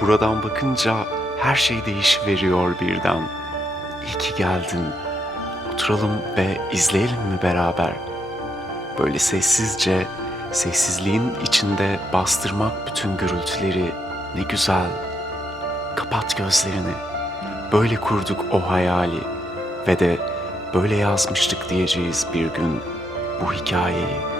Buradan bakınca her şey değişiveriyor birden. İyi ki geldin. Oturalım ve izleyelim mi beraber? Böyle sessizce, sessizliğin içinde bastırmak bütün gürültüleri ne güzel. Kapat gözlerini. Böyle kurduk o hayali ve de böyle yazmıştık diyeceğiz bir gün bu hikayeyi.